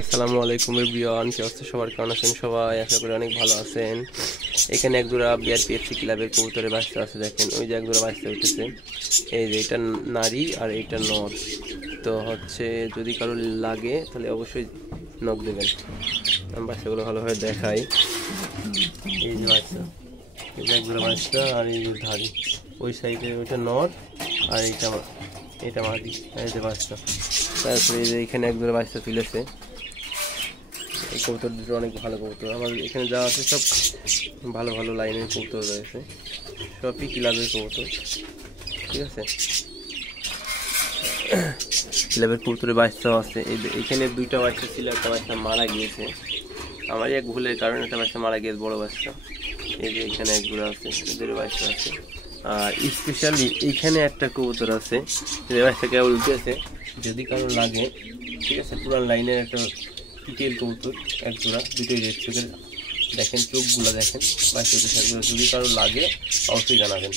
আসসালামু আলাইকুম এভরিওয়ান, কি অবস্থা সবার? কেমন আছেন সবাই? আশা করি অনেক ভালো আছেন। এখানে এক জোড়া বিআরপিএফসি ক্লাবের কবুতরের বাচ্চা আছে, দেখেন ওই যে এক জোড়া বাচ্চা উঠেছে। এই যে এটা নারী আর এটা নর। তো হচ্ছে যদি কারো লাগে তাহলে অবশ্যই নক দেবেন। আমি বাচ্চাগুলো ভালোভাবে দেখাই। এই যে বাচ্চা, এই যে এক জোড়া বাচ্চা আর এই যে ধাড়ি, ওই সাইডে ওইটা নর আর এটা মাদি। এই যে বাচ্চা, তারপরে এই যে এখানে এক জোড়া বাচ্চা তুলেছে। এই কবুতর দুটো অনেক ভালো কবুতর। আমার এখানে যা আছে সব ভালো ভালো লাইনের কবুতর রয়েছে, সবই ক্লাবের কবুতর। ঠিক আছে, ক্লাবের কবুতরের বাচ্চাও আছে। এখানে দুইটা বাচ্চা ছিল, একটা বাচ্চা মারা গিয়েছে। আমারই এক ভুলের কারণে একটা বাচ্চা মারা গিয়েছে, বড় বাচ্চা। এই যে এখানে এক জোড়া আছে, এদের বাচ্চা আছে। আর স্পেশালি এইখানে একটা কবুতর আছে, যে বাচ্চা কেবল উঠেছে, যদি কারো লাগে। ঠিক আছে, পুরান লাইনের একটা পিটিএল কবুতর, এক জোড়া, দুটোই রেড চোখের। দেখেন চোখগুলো দেখেন, বাচ্চা যদি কারো লাগে অবশ্যই জানাবেন।